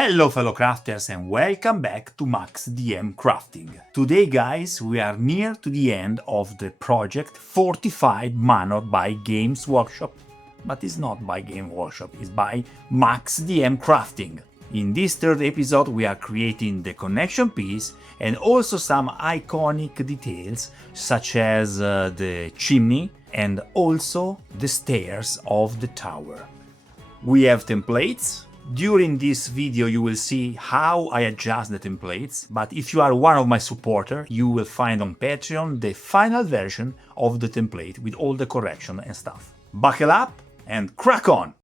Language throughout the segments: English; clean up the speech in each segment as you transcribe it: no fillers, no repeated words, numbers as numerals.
Hello fellow crafters and welcome back to maxdmcrafting. Today guys, we are near to the end of the project Fortified Manor by Games Workshop. But it's not by Game Workshop, it's by maxdmcrafting. In this third episode we are creating the connection piece and also some iconic details such as the chimney and also the stairs of the tower. We have templates. During this video you will see how I adjust the templates, but if you are one of my supporters, you will find on Patreon the final version of the template with all the correction and stuff. Buckle up and crack on!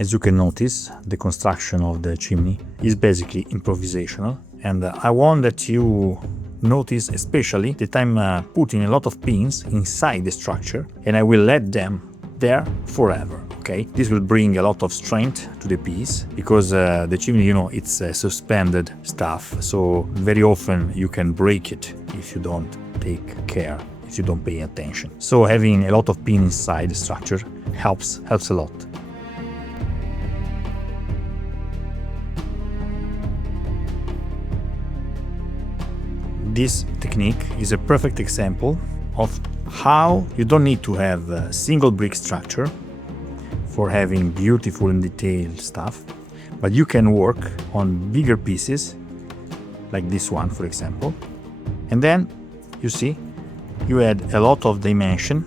As you can notice, the construction of the chimney is basically improvisational, and I want that you notice especially that I'm putting a lot of pins inside the structure and I will let them there forever, okay? This will bring a lot of strength to the piece because the chimney, you know, it's suspended stuff, so very often you can break it if you don't take care, if you don't pay attention. So having a lot of pins inside the structure helps a lot. This technique is a perfect example of how you don't need to have a single brick structure for having beautiful and detailed stuff, but you can work on bigger pieces like this one, for example, and then you see you add a lot of dimension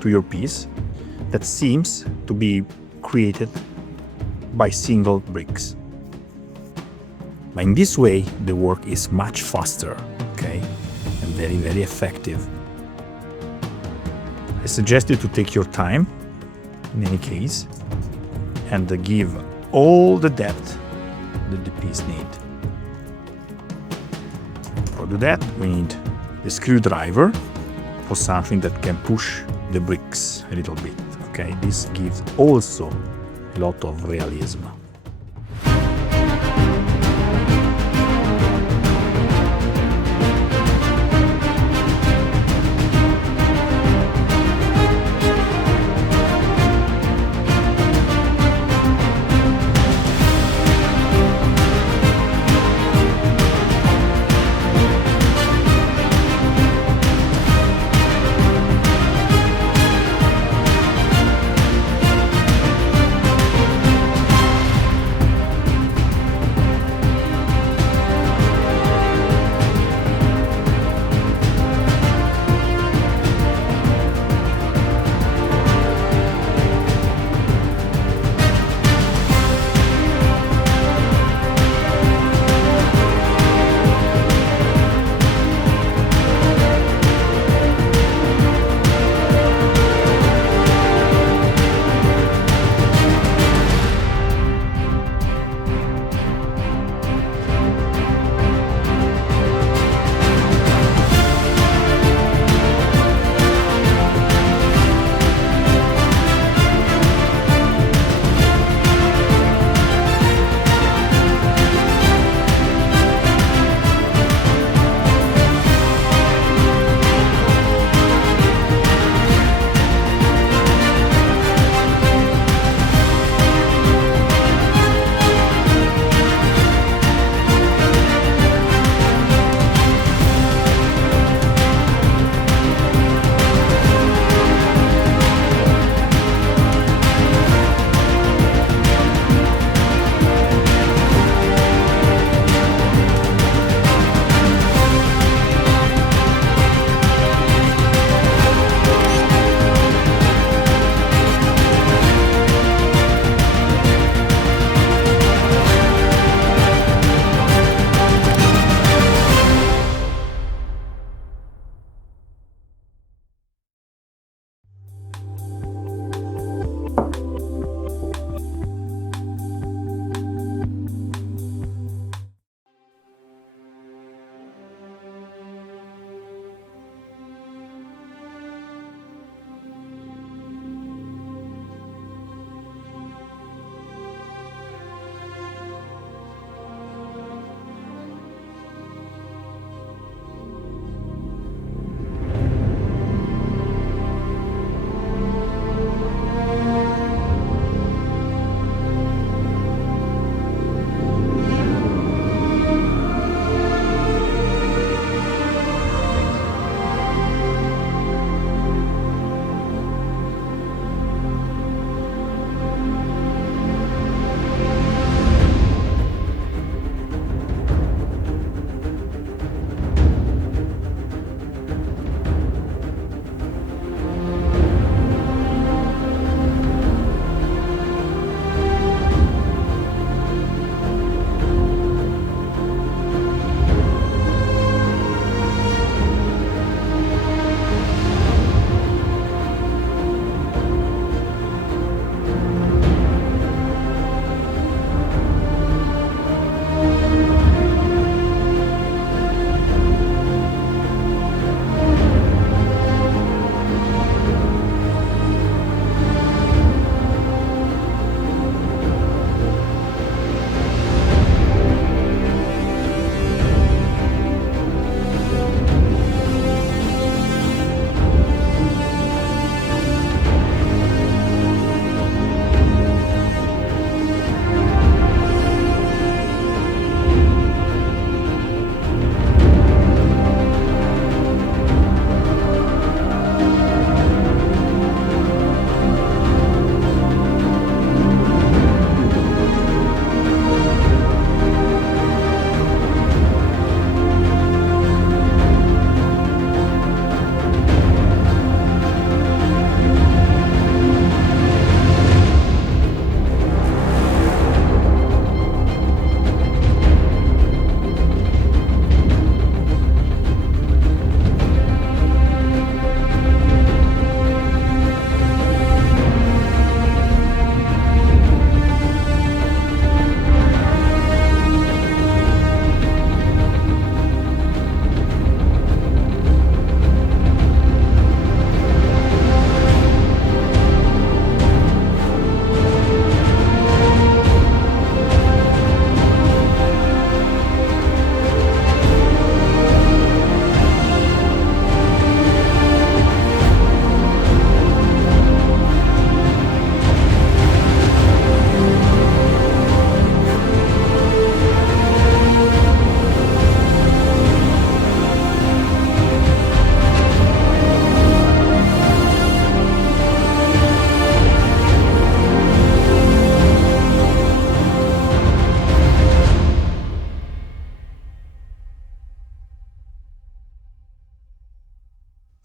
to your piece that seems to be created by single bricks. But in this way, the work is much faster, okay, and very, very effective. I suggest you to take your time, in any case, and give all the depth that the piece needs. For do that, we need a screwdriver or something that can push the bricks a little bit, okay? This gives also a lot of realism.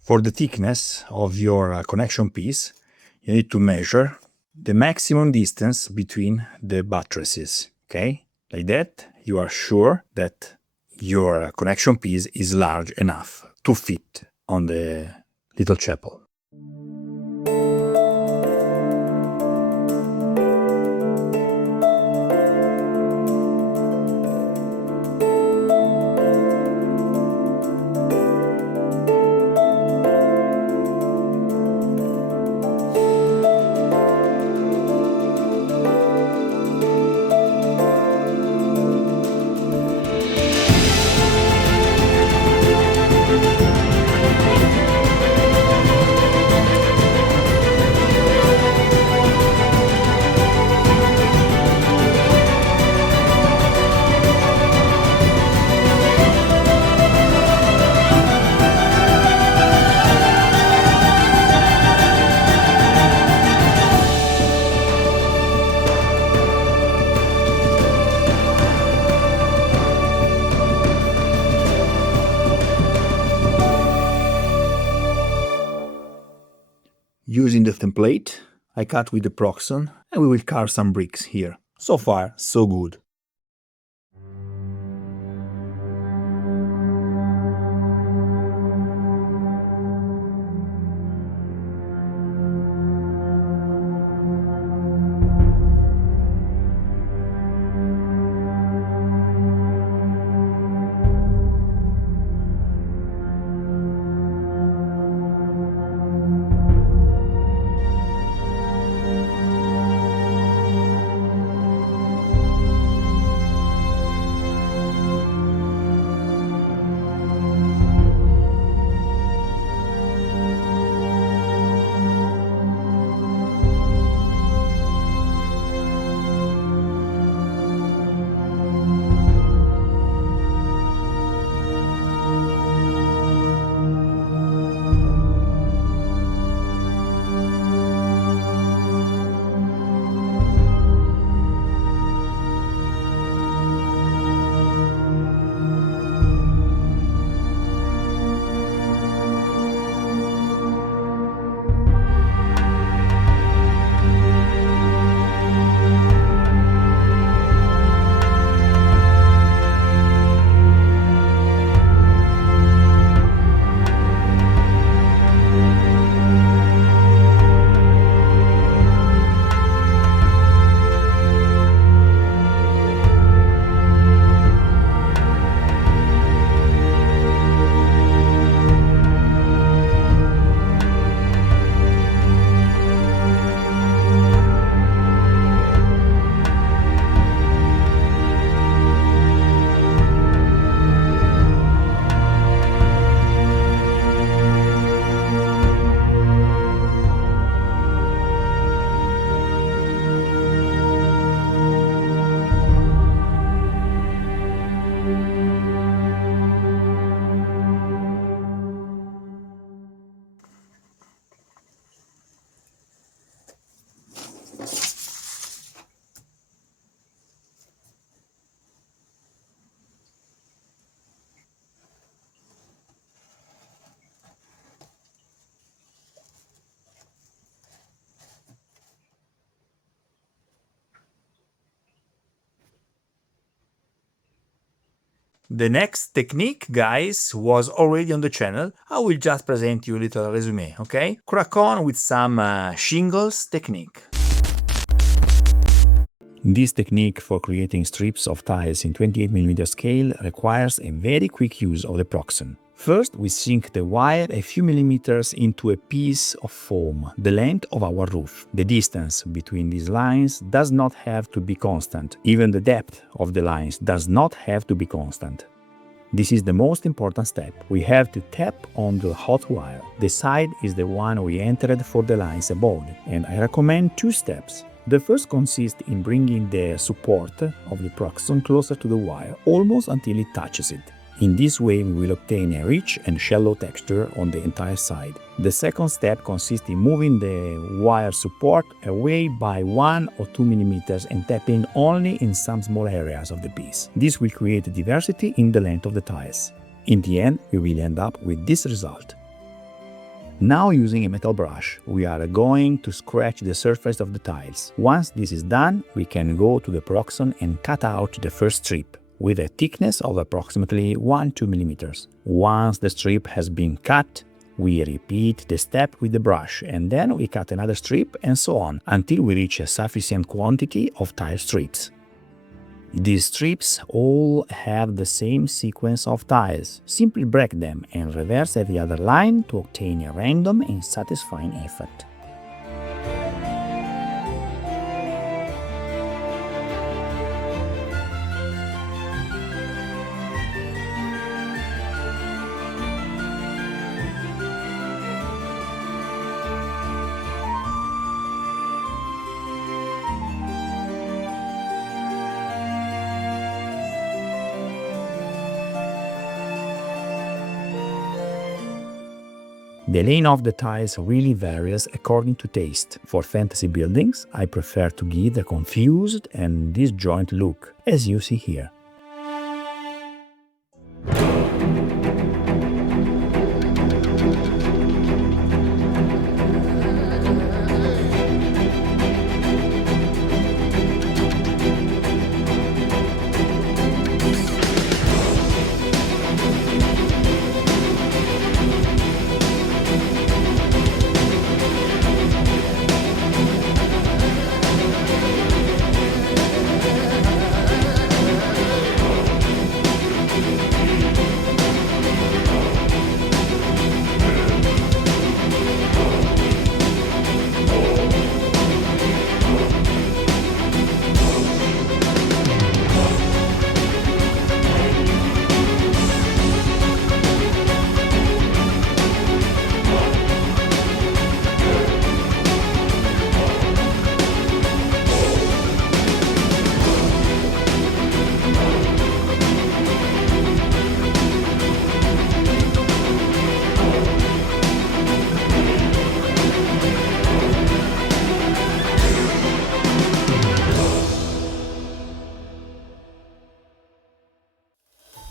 For the thickness of your connection piece, you need to measure the maximum distance between the buttresses, okay? Like that, you are sure that your connection piece is large enough to fit on the little chapel. Using the template, I cut with the Proxon and we will carve some bricks here. So far, so good. The next technique, guys, was already on the channel. I will just present you a little resume, okay? Crack on with some shingles technique. This technique for creating strips of tiles in 28mm scale requires a very quick use of the Proxon. First, we sink the wire a few millimeters into a piece of foam, the length of our roof. The distance between these lines does not have to be constant. Even the depth of the lines does not have to be constant. This is the most important step. We have to tap on the hot wire. The side is the one we entered for the lines above, and I recommend two steps. The first consists in bringing the support of the Proxon closer to the wire, almost until it touches it. In this way, we will obtain a rich and shallow texture on the entire side. The second step consists in moving the wire support away by 1 or 2 mm and tapping only in some small areas of the piece. This will create diversity in the length of the tiles. In the end, we will end up with this result. Now, using a metal brush, we are going to scratch the surface of the tiles. Once this is done, we can go to the proxon and cut out the first strip with a thickness of approximately 1-2 millimeters. Once the strip has been cut, we repeat the step with the brush, and then we cut another strip and so on until we reach a sufficient quantity of tile strips. These strips all have the same sequence of tiles. Simply break them and reverse every other line to obtain a random and satisfying effect. The laying of the tiles really varies according to taste. For fantasy buildings, I prefer to give a confused and disjoint look, as you see here.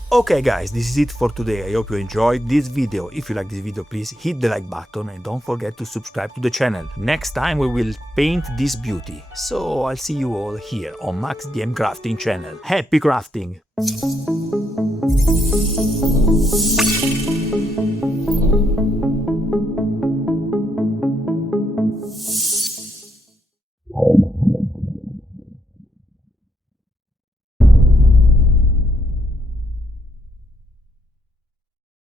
Okay guys, this is it for today. I hope you enjoyed this video. If you like this video, please hit the like button and don't forget to subscribe to the channel. Next time we will paint this beauty. So I'll see you all here on maxdmcrafting channel. Happy crafting!